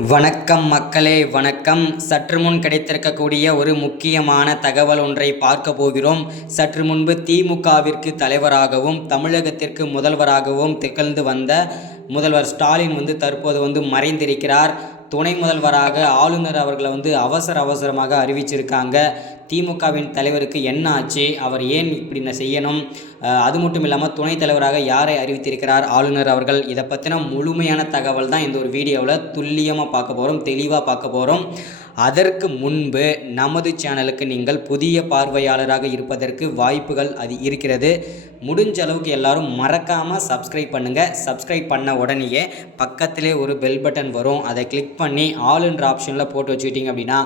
வணக்கம் மக்களே, வணக்கம். சற்று முன் கிடைத்திருக்கக்கூடிய ஒரு முக்கியமான தகவல் ஒன்றை பார்க்க போகிறோம். சற்று முன்பு திமுகவிற்கு தலைவராகவும் தமிழகத்திற்கு முதல்வராகவும் திகழ்ந்து வந்த முதல்வர் ஸ்டாலின் தற்போது மறைந்திருக்கிறார். துணை முதல்வராக ஆளுநர் அவர்களை அவசரமாக அறிவிச்சிருக்காங்க. திமுகவின் தலைவருக்கு என்ன ஆச்சு, அவர் ஏன் இப்படி செய்யணும், அது மட்டும் இல்லாமல் துணைத் தலைவராக யாரை அறிவித்திருக்கிறார் ஆளுநர் அவர்கள், இதை பற்றின முழுமையான தகவல் தான் இந்த ஒரு வீடியோவில் துல்லியமாக பார்க்க போகிறோம், தெளிவாக பார்க்க போகிறோம். அதற்கு முன்பு நமது சேனலுக்கு நீங்கள் புதிய பார்வையாளராக இருப்பதற்கு வாய்ப்புகள் அது இருக்கிறது. முடிஞ்ச அளவுக்கு எல்லாரும் மறக்காமல் சப்ஸ்கிரைப் பண்ணுங்கள். சப்ஸ்கிரைப் பண்ண உடனேயே பக்கத்திலே ஒரு பெல் பட்டன் வரும், அதை கிளிக் பண்ணி ஆல் என்ற ஆப்ஷனில் போட்டு வச்சுக்கிட்டிங்க அப்படின்னா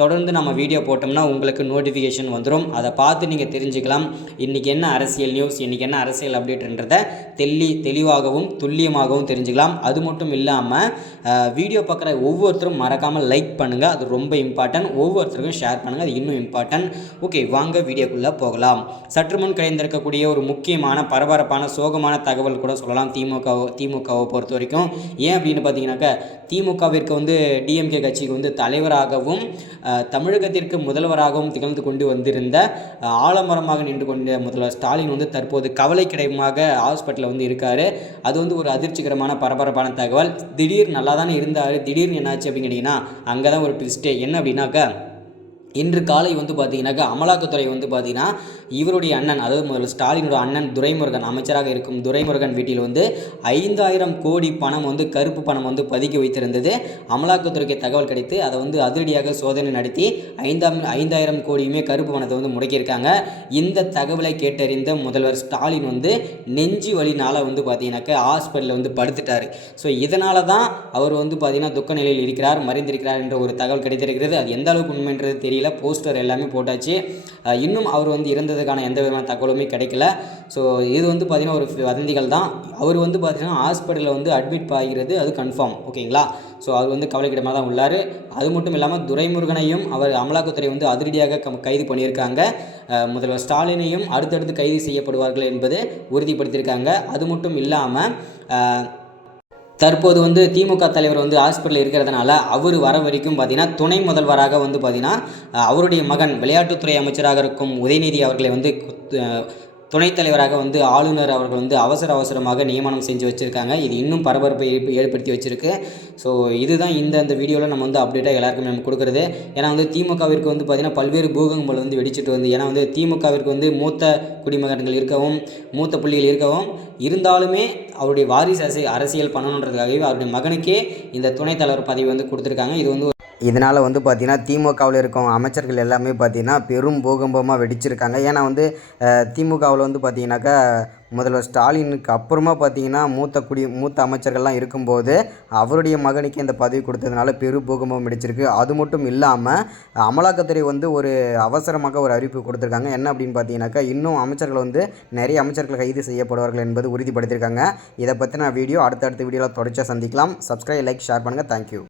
தொடர்ந்து நம்ம வீடியோ போட்டோம்னா உங்களுக்கு நோட்டிஃபிகேஷன் வந்துடும். அதை பார்த்து நீங்கள் தெரிஞ்சுக்கலாம் இன்றைக்கி என்ன அரசியல் நியூஸ், இன்றைக்கி என்ன அரசியல் அப்டேட்ன்றதை தெளிவாகவும் துல்லியமாகவும் தெரிஞ்சுக்கலாம். அது மட்டும் இல்லாமல் வீடியோ பார்க்குற ஒவ்வொருத்தரும் மறக்காமல் லைக் பண்ணுங்கள், அது ரொம்ப இம்பார்ட்டன்ட். ஒவ்வொருத்தருக்கும் ஷேர் பண்ணுங்கள், அது இன்னும் இம்பார்ட்டன்ட். ஓகே, வாங்க வீடியோக்குள்ளே போகலாம். சற்று முன் கிடைந்திருக்கக்கூடிய ஒரு முக்கியமான பரபரப்பான சோகமான தகவல் கூட சொல்லலாம் திமுகவை பொறுத்த வரைக்கும். ஏன் அப்படின்னு பார்த்தீங்கன்னாக்கா, திமுகவிற்கு டிஎம்கே கட்சிக்கு தலைவராகவும் தமிழகத்திற்கு முதல்வராகவும் திகழ்ந்து கொண்டு வந்திருந்த ஆலமரமாக நின்று கொண்ட முதல்வர் ஸ்டாலின் தற்போது கவலைக்கிடமாக ஹாஸ்பிட்டலில் இருக்கார். அது ஒரு அதிர்ச்சிகரமான பரபரப்பான தகவல். திடீர் நல்லா தானே இருந்தார், திடீர்னு என்னாச்சு அப்படின்னு கேட்டிங்கன்னா அங்கே தான் ஒரு ட்விஸ்ட்டே. என்ன அப்படின்னாக்கா, இன்று காலை பார்த்தீங்கன்னாக்கா அமலாக்கத்துறை பார்த்தீங்கன்னா இவருடைய அண்ணன், அதாவது முதல்ல ஸ்டாலினோட அண்ணன் துரைமுருகன், அமைச்சராக இருக்கும் துரைமுருகன் வீட்டில் 5,000 கோடி பணம் கருப்பு பணம் பதுக்கி வைத்திருந்தது. அமலாக்கத்துறைக்கு தகவல் கிடைத்து அதை அதிரடியாக சோதனை நடத்தி 5,000 கோடியுமே கருப்பு பணத்தை முடக்கியிருக்காங்க. இந்த தகவலை கேட்டறிந்த முதல்வர் ஸ்டாலின் நெஞ்சு வலினால் பார்த்தீங்கன்னாக்கா ஹாஸ்பிட்டலில் படுத்துட்டார். ஸோ இதனால தான் அவர் பார்த்தீங்கன்னா துக்க நிலையில் இருக்கிறார், மறைந்திருக்கிறார் என்ற ஒரு தகவல் கிடைத்திருக்கிறது. அது எந்த அளவுக்கு உண்மைன்றது தெரியல. போஸ்டர் எல்லாமே போட்டாச்சு. இன்னும் அவர் இறந்ததுக்கான எந்த விதமான தகவலுமே கிடைக்கல. ஸோ இது பார்த்தீங்கன்னா ஒரு வதந்திகள் தான். அவர் பார்த்தீங்கன்னா ஹாஸ்பிட்டலில் அட்மிட் ஆகிறது அது கன்ஃபார்ம். ஓகேங்களா? ஸோ அவர் கவலைக்கிடமாக தான் உள்ளார். அது மட்டும் இல்லாமல் துரைமுருகனையும் அவர் அமலாக்கத்துறை அதிரடியாக கைது பண்ணியிருக்காங்க. முதல்வர் ஸ்டாலினையும் அடுத்தடுத்து கைது செய்யப்படுவார்கள் என்பது உறுதிப்படுத்தியிருக்காங்க. அது மட்டும் இல்லாமல் தற்போது திமுக தலைவர் ஹாஸ்பிட்டலில் இருக்கிறதுனால அவர் வர வரைக்கும் பார்த்தீங்கன்னா துணை முதல்வராக பார்த்தீங்கன்னா அவருடைய மகன் விளையாட்டுத்துறை அமைச்சராக இருக்கும் உதயநிதி அவர்களை துணைத் தலைவராக ஆளுநர் அவர்கள் அவசரமாக நியமனம் செஞ்சு வச்சுருக்காங்க. இது இன்னும் பரபரப்பை ஏற்படுத்தி வச்சுருக்கு. ஸோ இதுதான் இந்த வீடியோவில் நம்ம அப்டேட்டாக எல்லாருக்குமே நம்ம கொடுக்குறது. ஏன்னா திமுகவிற்கு பார்த்தீங்கன்னா பல்வேறு பூகங்கள் வெடிச்சிட்டு ஏன்னா திமுகவிற்கு மூத்த குடிமகன்கள் இருக்கவும் மூத்த புள்ளிகள் இருக்கவும் இருந்தாலுமே அவருடைய வாரிசு அரசியல் பண்ணணுன்றதுக்காகவே அவருடைய மகனுக்கே இந்த துணைத் தலைவர் பதவி கொடுத்துருக்காங்க. இது இதனால் பார்த்திங்கன்னா திமுகவில் இருக்கும் அமைச்சர்கள் எல்லாமே பார்த்திங்கன்னா பெரும் பூகம்பமாக வெடிச்சிருக்காங்க. ஏன்னா திமுகவில் பார்த்திங்கனாக்கா முதல்வர் ஸ்டாலினுக்கு அப்புறமா பார்த்திங்கன்னா மூத்த அமைச்சர்கள்லாம் இருக்கும்போது அவருடைய மகனுக்கு இந்த பதவி கொடுத்ததுனால பெரும் பூகம்பம் வெடிச்சிருக்கு. அது மட்டும் இல்லாமல் அமலாக்கத்துறை ஒரு அவசரமாக ஒரு அறிவிப்பு கொடுத்துருக்காங்க. என்ன அப்படின்னு பார்த்தீங்கன்னாக்கா, இன்னும் அமைச்சர்கள் நிறைய அமைச்சர்கள் கைது செய்யப்படுவார்கள் என்பது உறுதிப்படுத்தியிருக்காங்க. இதை பற்றின வீடியோ அடுத்தடுத்த வீடியோவில் தொடர்ச்சியாக சந்திக்கலாம். சப்ஸ்கிரைப், லைக், ஷேர் பண்ணுங்கள். தேங்க்யூ.